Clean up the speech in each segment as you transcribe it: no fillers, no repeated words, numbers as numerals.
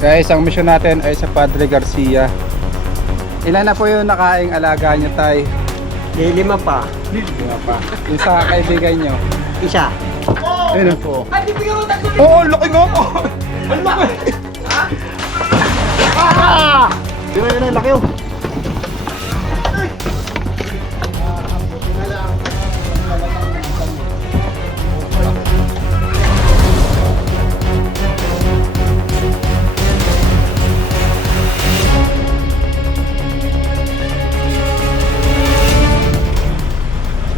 Guys, ang mission natin ay sa Padre Garcia. Ilan na po yung nakaing alaga nyo, tay? Lima pa. Lima pa. Yung sa kaibigan nyo? Isa. Ayun po. Oo, laki nga po. Ang laki. Yun, laki oh.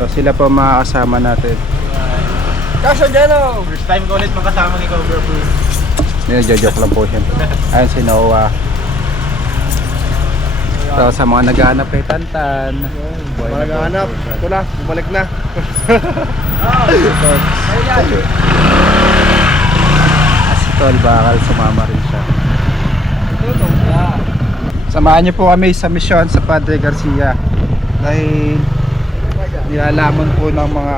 So sila po mga kasama natin. Kasha Jano. First time ko ulit makasama ni Cobra Prince. Joke lang po siya. Ayun si Noah. So sa mga naghahanap kay Tantan. Mga naghahanap. Ito na, bumalik na. Si Tol bakal sumama rin siya. Samahan niyo po kami sa misyon sa Padre Garcia. Dahil nilalamon po ng mga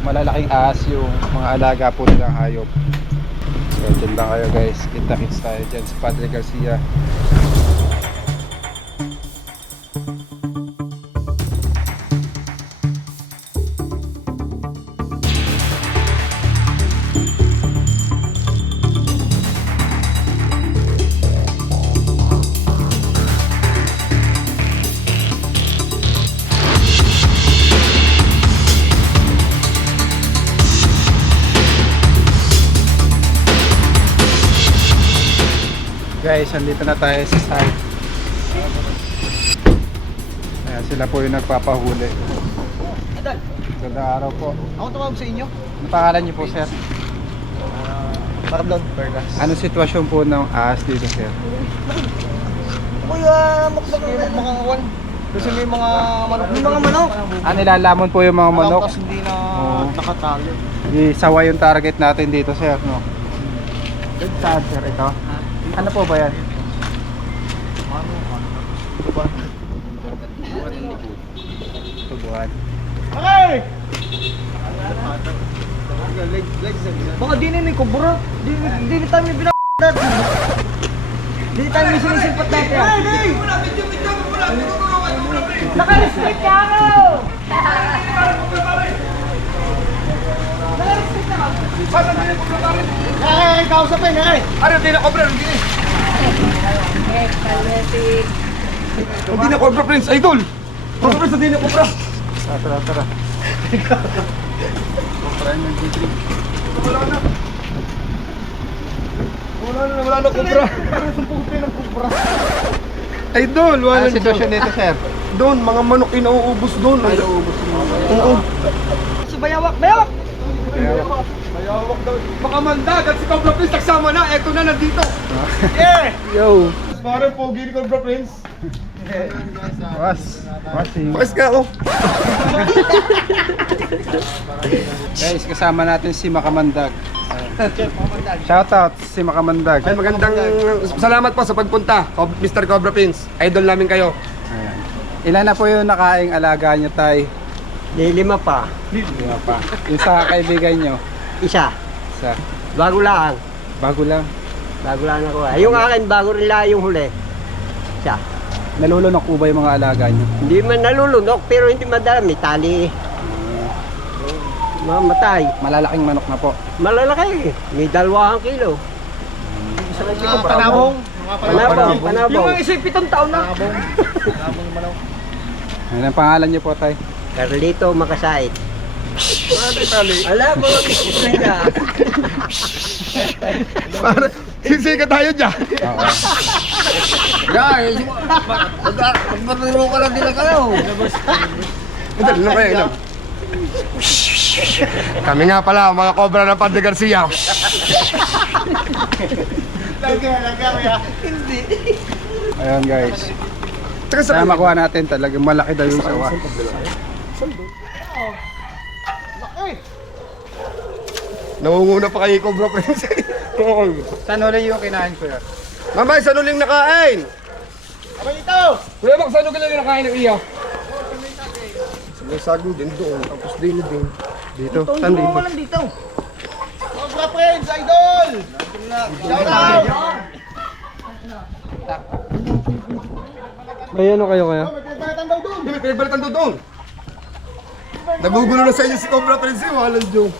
malalaking ahas yung mga alaga po nilang hayop. So dyan lang kayo guys, kita-kits tayo dyan sa Padre Garcia. Guys, andito na tayo sa site. Ayan, sila po yung nagpapahuli. Gandang araw po. Ako tumawag sa inyo. Ano pangalan niyo po, sir? Parablan. Perlas. Anong sitwasyon po ng ahas dito, sir? Kuya, makakawan. Kasi may mga manok. May mga manok. Nilalamon po yung mga manok. Tapos hindi na Oo. nakatali. Isawa yung target natin dito, sir, no? Saan, sir? Ito? Ano po ba yan? Tubuhan. Okay! Baka di na may kubura. Di na tayo may binakadat. Di na tayo may sinisimpat natin. Naka-restrict ka ako! Naka-restrict kausapin, naka. Ano, hindi na Cobra, hindi na. Hindi na Cobra Prince, idol. Cobra Prince, hindi na Cobra. Tara. Wala na Cobra. Idol, wala Anong na. sitwasyon dito, sir? Doon, mga manok inuubos doon. Ay, naubos mo. Oo. So, bayawak, bayawak! Mayawak daw. Baka mandag at si Cobra Prince nagsama na. Eto na, nandito. Yeah! Yo! Parang pogi ni Cobra Prince. Wasing. Pakis ka, oh. Guys, kasama natin si Makamandag. Shoutout si Makamandag. Ay, magandang salamat po sa pagpunta, Mr. Cobra Prince. Idol namin kayo. Ayan. Ilan na po yung nakaing alaga nyo, tay? Lima pa. Lima pa. Yung sa kaibigan nyo? Isa. Isa. Bago lang. Bago lang. Bago lang ako. Yung akin, bago rin lang yung huli. Siya. Nalulunok po ba yung mga alaga nyo? Hindi man nalulunok, pero hindi madami. Tali. Mamatay. Malalaking manok na po. Malalaki. May 2 kilo. Panabong. Panabong. Yung isa 7 taon na. Ano ang pangalan nyo po, tay? Carlito Makasait. Alam mo, isla. Sisika tayo dyan. Oo. Guys, magpatulong ka lang din kayo. Idol, ano kayo, inom? Kami nga pala, mga Cobra ng Padre Garcia. Ayun guys. Teka, Sana makuha natin talagang malaki daw yung sawa. Nangunguna pa kay Cobra Prince. Saan ulit yung kinain ko yan? Mamay, saan uling nakain? Abay ito! Kuya Bak, saan uling nakain ng iyo? May saging din doon, tapos din. Dito? Saan dito? Cobra Friends, idol! Shout out! May ano kayo kaya? May pinagbalitan daw doon. Nagugulo na sa inyo si Cobra Prince, walang joke.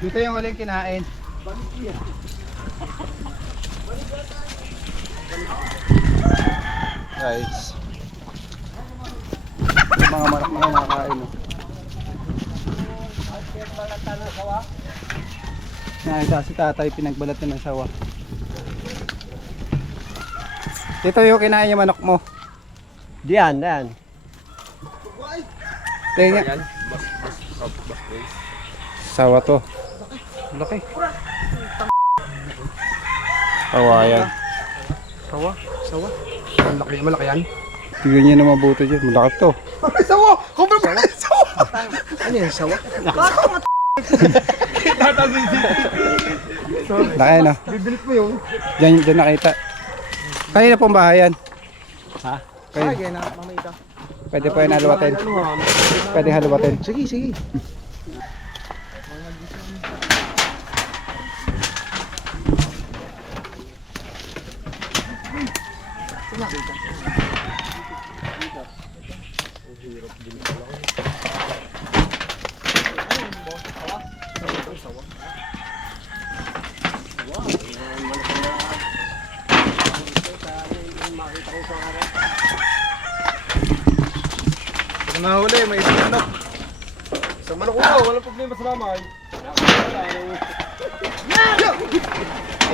Dito yung uling kinain. Guys. Yung mga manok na nakakain. Nakita si tatay pinagbalatan ng sawa. Dito yung kinain yung manok mo. Diyan, diyan. Tingnan. Sawa to. Laki. Kawayan. Sawa? Sawa? Malaki yan? Tignan niyo na mabuti dyan. Malaki to. Ay, sawa! Cobra Prince! Sawa! Ano yan, sawa? Laki no? Bibilit mo yun. Diyan nakita. Kanina pong bahayan. Ha? Pwede, Kaya na, mamita. pwede po yun haluwatin. Pwede haluwatin. Sige, sige. Pag nahuli, may isang manok. Isang manok ko, walang problema sa lamay.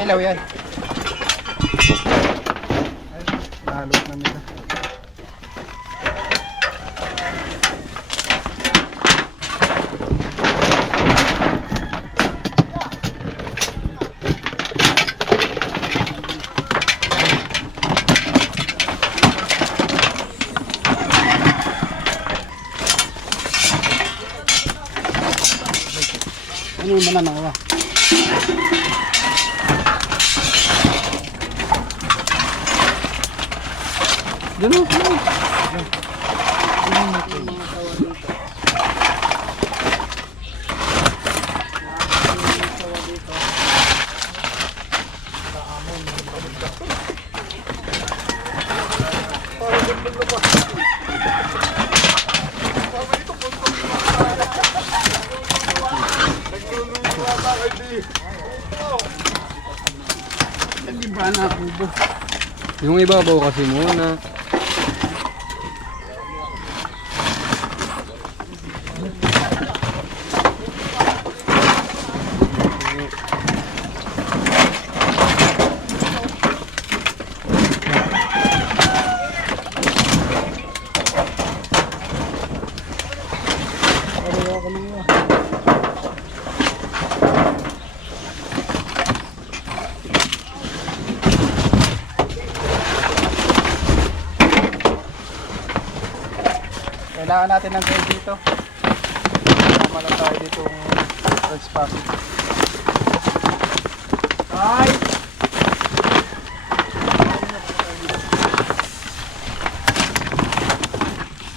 Ilaw yan. Nalot na nila. Ano yung mananawa? Dito. Yung ibabaw kasi muna. Kailangan natin ng guide dito. Tama lang tayo dito trespassing. Ay!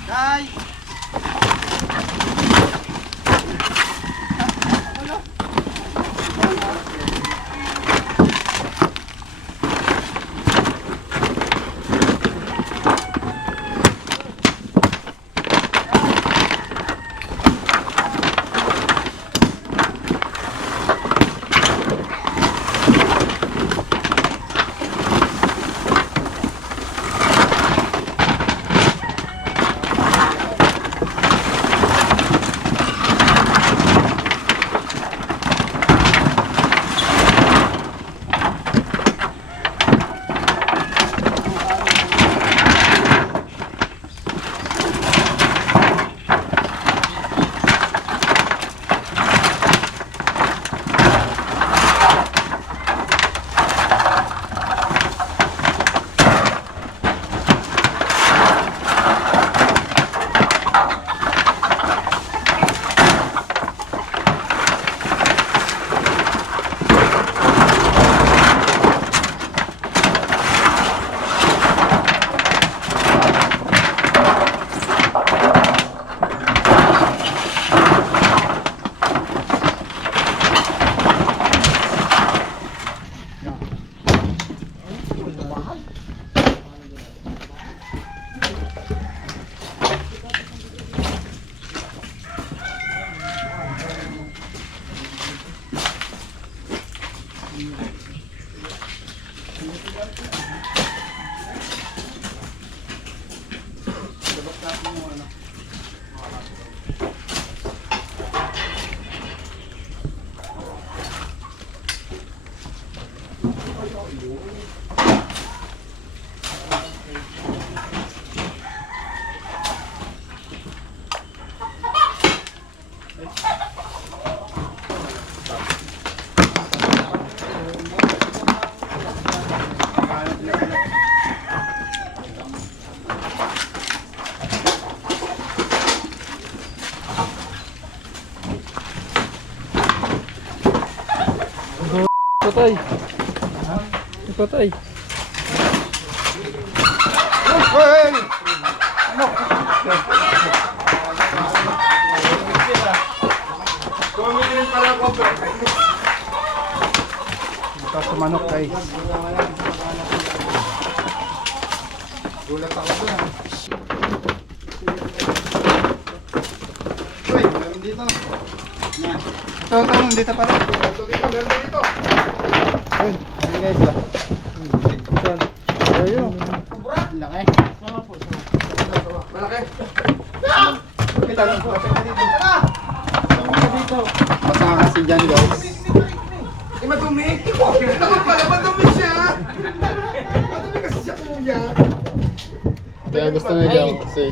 Ay! patay. Patay. Hey! Tumamili rin pala ako, bro. Ito sa manok guys. Gulat ako doon. Uy, meron dito. Ito, dito pala. Meron dito. Ayun, ayun guys ba? Ayun. Laki. Malaki. Basta kasi dyan guys. Eh, madumi. Naman pala, madumi siya. Madumi kasi siya, kuya. Kaya gusto na daw kasi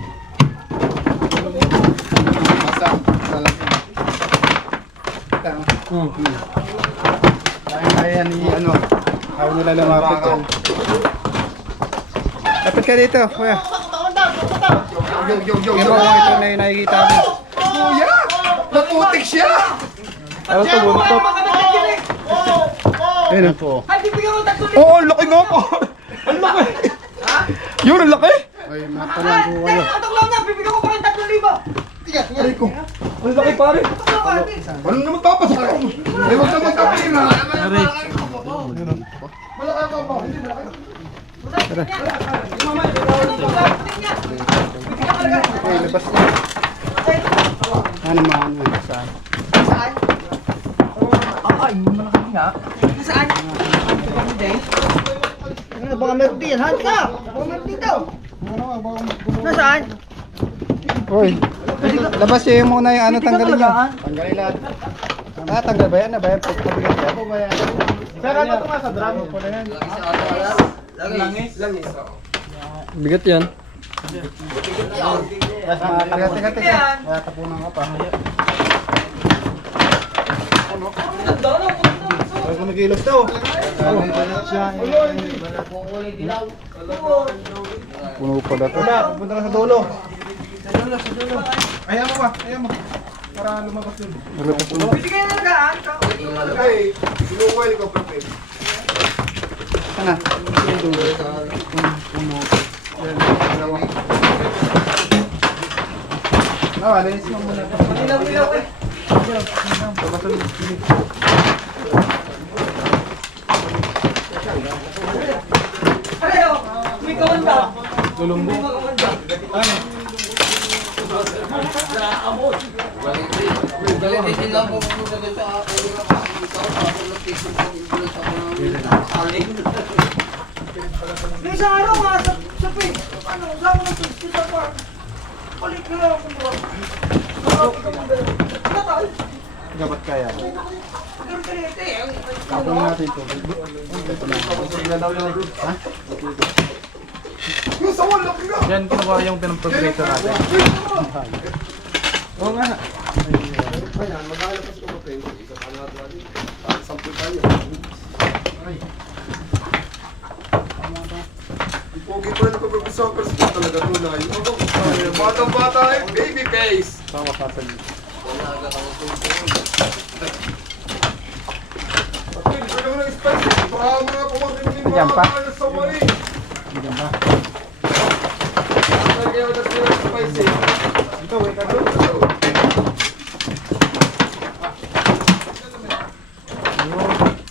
masa malaki. Kaya ni ano, ayaw nila lumapit yan. Lapit ka dito, kuya. Yo. Kaya mo kung ito na yung nakikita mo. Kuya! Naputik siya! Ano ito, buntot? Ayun po. Ay, bibigyan ko ng 3,000. Oo, ang laki nga po! Ang laki! Yun, ang laki! Ay, matalan po kayo. Taklaw na, bibigyan ko pa ng 3,000. Aray ko. Ang laki pare! Ano naman papasok ako? Ay, huwag ka magkapira! Aray. Malaki ako po, hindi malaki. Okay, labas na. Ano man, saan? Ay, malaki nga. Saan? Ano, baka meron din. Han ka! Baka meron dito. Nasaan? Uy, labas niyo yung muna yung ano, Hindi ka tanggalin niyo. talagaan. Tanggalin lahat. Ah, tanggal ba yan? Ano ba yan? Pagkabigat yan? Sir, ano ito nga sa drum? Bigat yan. Teka. Kaya tapunan ka pa. Ay, kung nag-ilos daw. Puno pala to. Punta ka sa dulo. Ayan mo ba? Ayan mo. Para lumabas yun. Bibigyan na nagaan. Ay, sinukuha ko pa rin. Sana. Linis mo muna. Ilaw eh. Ayo, may kawanda. Lulumbo. May kawanda. May isang araw nga sa pin. Ano, sama na sa park. Balik na lang ako bro. Natal. Gabat kaya. Ganun kanete eh. Tapon natin to. Yung sa wall, laki nga! Yan, kinukuha yung pinag-progreso natin. Oo nga. Ayan, mag-aalapas ko pa rin. Isa pa natin. Sampul tayo. Pogi pa rin ako pag-soccer school talaga tunay. Batang-bata eh, baby face! Sama ka sa dito. Pwede mo ng spicy. Baka mga kumakain yung Yan pa. mga sawari. Bigyan ba? Kaya natin ng spicy. Ito, wait ka doon.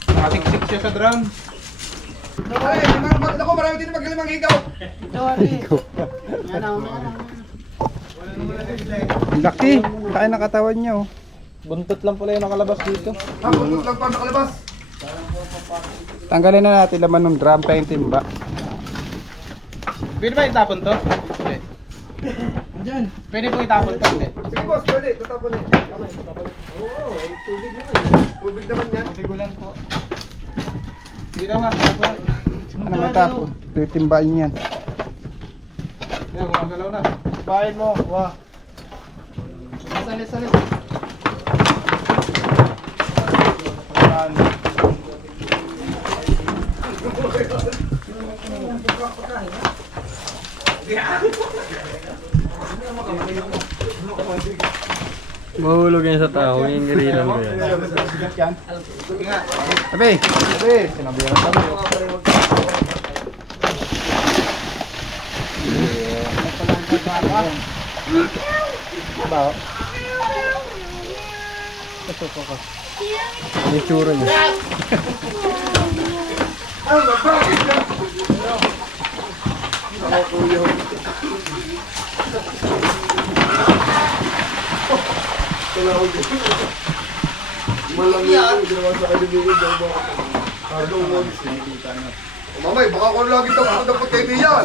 Nakatiksik siya sa drum. Ay, bakit ako marami din magalimang higaw? Ang laki. Laki ng katawan niya oh. Buntot lang pala yung nakalabas dito. Ha, buntot lang pa nakalabas. Tanggalin na natin laman ng drum pa yung timba. Pwede ba itapon to? Hindi. Pwede po itapon to? Hindi. Sige boss, pwede. Tatapon eh. Oo, ay tubig naman. Tubig naman yan. Tigulan po. Dito nga. Tapon. Ano may tapo? Titimbain yan. Yan, gumagalaw na. Bahin mo. Wah. Salis. Mahulog yan sa tao, yung ngirilan ko yan. Tabi! Tabi! Sinabihan kami. Diba? Yung tsura niya. Mamay, baka kung lagi dapat kayo yan.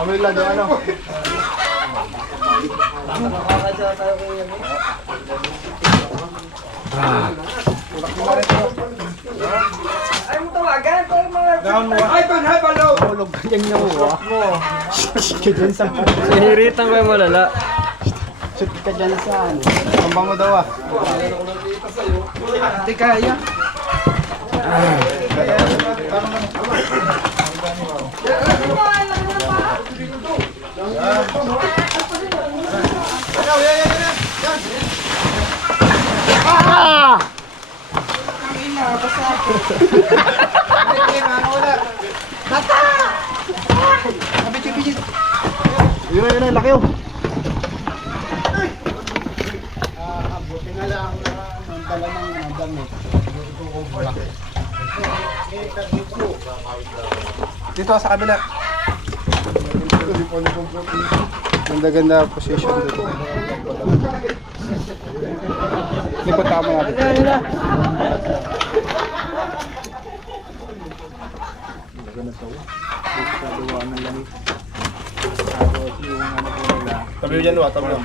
Mamay lang, ano? Ay mo tawagan, tayo mga... Ay, panhay, balaw! Nahiritan ko yung malala. Shoot ka dyan sa ano. Ang bango daw ah. Hindi kaya. Yun na, laki oh. Buti na lang ang dala ng damit. Dito sa kabila. Ganda-ganda position dito. Likod tama natin. Tabi dyan, tabi dyan.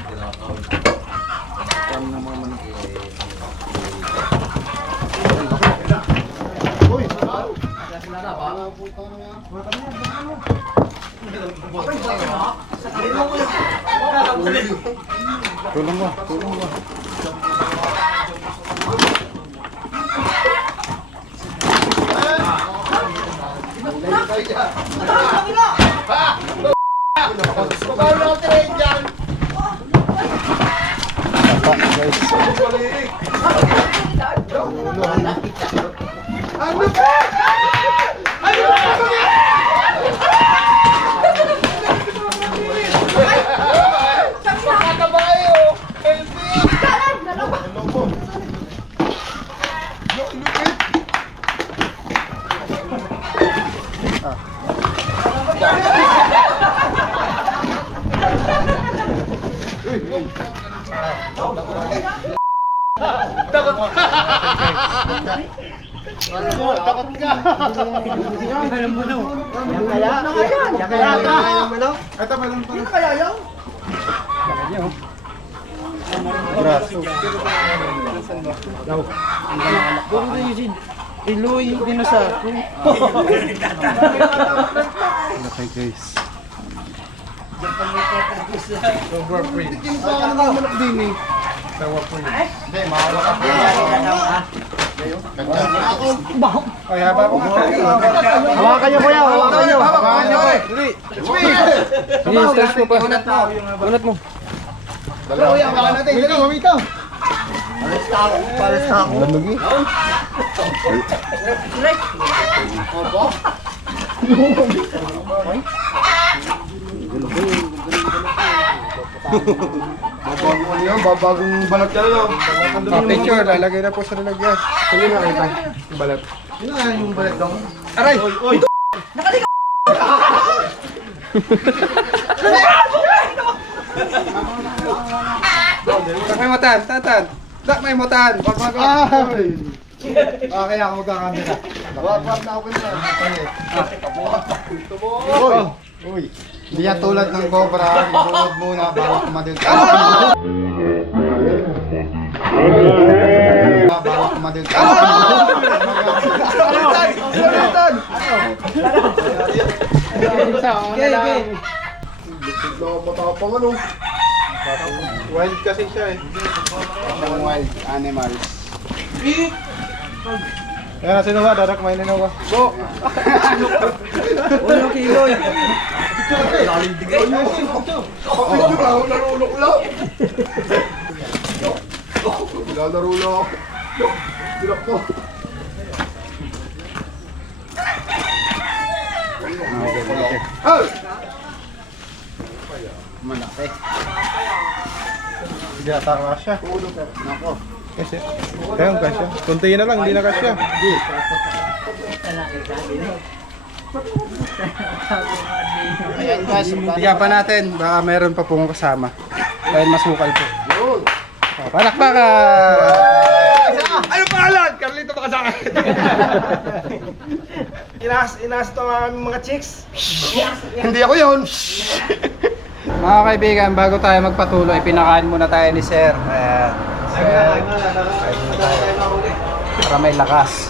Tulong mo, tulong mo. Iloy din sa ako. Okay guys. Sober free. Ay, haba ko. Hawakan niyo kuya, hawakan niyo. Hawakan niyo. Sige, stress mo pa. Unat mo. Dalawa yan, hawakan natin. Dali, mamito. Palis na ako. Lamig eh. Babagong ano yan, babagong balat ka lang. Picture, lalagay na po sa lalagyan. Hindi na kita yung balat. Sino nga yung balat dong? Aray! Oy! Tak may mutan, tatan. Tak may mutan. Ay! Kaya ako magkakamera. Wag na ako na. Oy! Uy! Hindi yan tulad ng cobra, ibunod muna bago kumadil. Bago kumadil. Matapang ano. Wild kasi siya eh. Ang wild animals. Kaya sino ba? Dadak may ninaw ka. So! Ulo kilo eh. Lalaro lang. Lalaro lang. Hirap mo. Hey! Malaki. Hindi ata kasya. Nako. Kasi, kaya kasya. Kunti na lang, hindi na kasya. Hindi. Ayan guys, bigyan pa natin. Baka meron pa pong kasama. Dahil masukal po. Oh, palakpakan! Ano pangalan? Carlito baka sa akin. Inas to ang aming mga chicks. Hindi ako yun. Mga kaibigan, bago tayo magpatuloy, pinakain muna tayo ni Sir. Ayan. Sir, para may lakas.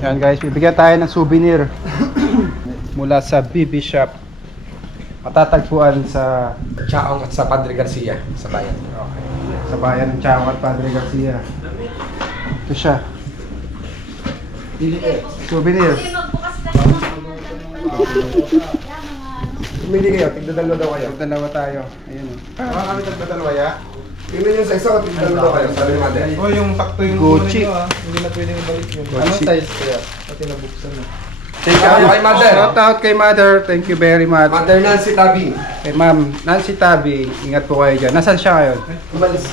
Yan guys, bibigyan tayo ng souvenir mula sa BB Shop. Matatagpuan sa Chaong at sa Padre Garcia sa bayan. okay, sa bayan ng Chaong at Padre Garcia. Ito siya. Souvenir. Pumili kayo, tigdadalo daw kayo. Dalawa tayo. Ayun oh. Mga kami tagdadalwa ya. Tingnan yung sa isa, tigdadalo daw kayo. Sabi ni Mother. O yung sakto yung Gucci. kunin nyo, hindi na pwedeng ibalik yun. Gucci. Anong size kaya? Pati nabuksan na. Thank you kay Mother. Shout out kay Mother. Thank you very much. Mother Nancy Tabi. Kay Ma'am Nancy Tabi. Ingat po kayo dyan. Nasaan siya ngayon? Umalis.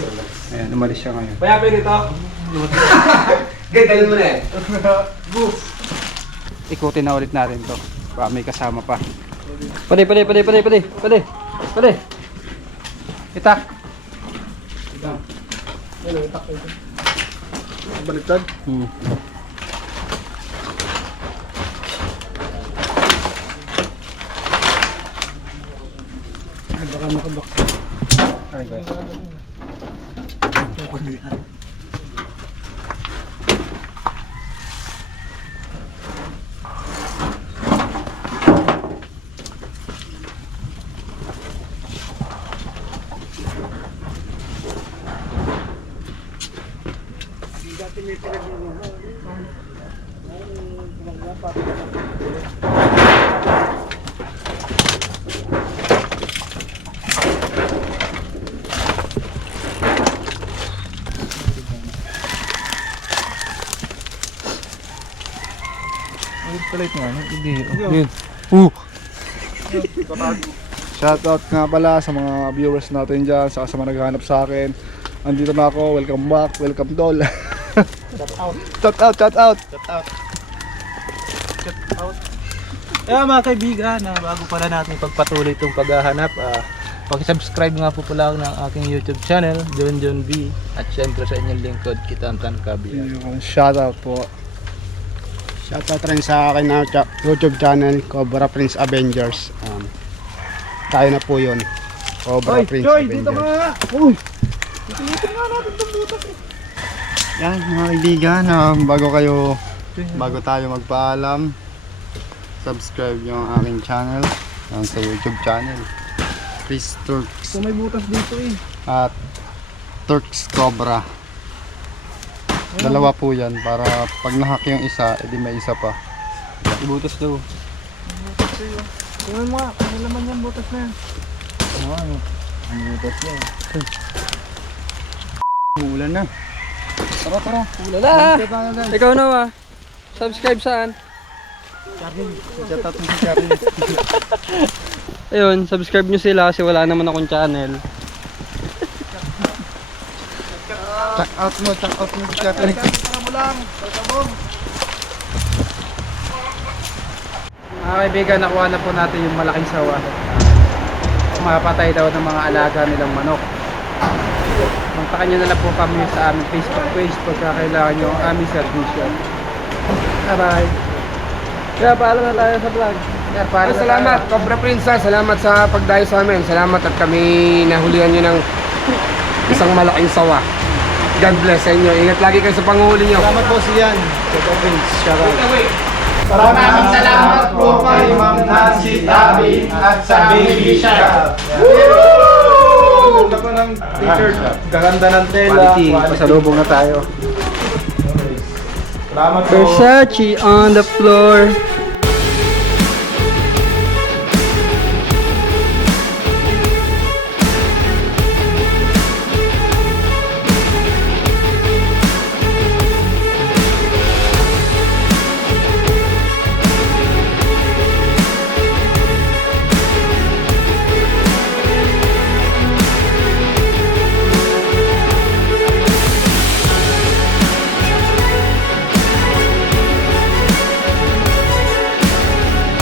Ayan, umalis siya ngayon. Kaya pwede ito. Okay, dalhin mo na eh. Ikutin na ulit natin to. Baka may kasama pa. Pwede. Itak. Baliktad? Ay, guys. Palit nga, hindi. Yun. Shoutout nga pala sa mga viewers natin dyan, sa mga naghahanap sa akin. Andito na ako, welcome back, welcome dol. Shout out. Kaya mga kaibigan, bago pala natin pagpatuloy itong paghahanap, paki-subscribe nga po pala ng aking YouTube channel, John B. At syempre sa inyong lingkod, Kitantan Kabia. Shoutout po. Shoutout rin sa akin na YouTube channel, Cobra Prince Avengers. Tayo na po yun. Cobra Prince Avengers. Yan mga kaibigan, bago tayo magpaalam, subscribe nyo ang aking channel, sa YouTube channel, Chris Turks. May butas dito eh. At Turks Cobra. Dalawa po yan para pag nahack yung isa, edi may isa pa. Ibutas daw. Tingnan mo nga, ano naman yan, butas na yan. Ang butas yan. Umuulan na. Tara. Ulala! Ikaw na subscribe saan? Shoutout mo si Charlie. Ayun, subscribe nyo sila kasi wala naman akong channel. Check out mo si Charlie. Mga kaibigan, nakuha na po natin yung malaking sawa. Mapatay daw ng mga alaga nilang manok. Kontakan nyo na lang po kami sa aming Facebook page pagka kailangan nyo ang aming servisyo. Bye-bye. Kaya paalam na tayo sa vlog. Salamat, Cobra Prince. Salamat sa pagdayo sa amin. Salamat at kami nahulihan nyo ng isang malaking sawa. God bless sa inyo. Ingat lagi kayo sa panguhuli nyo. Salamat po siyan. Coco Prince. Shout out. Maraming salamat po kay Ma'am Nancy Tabi at sa Baby Shop. Ganda pa ng t-shirt. Gaganda ng tela. Quality, pasalubong na tayo. Salamat po. Versace on the floor.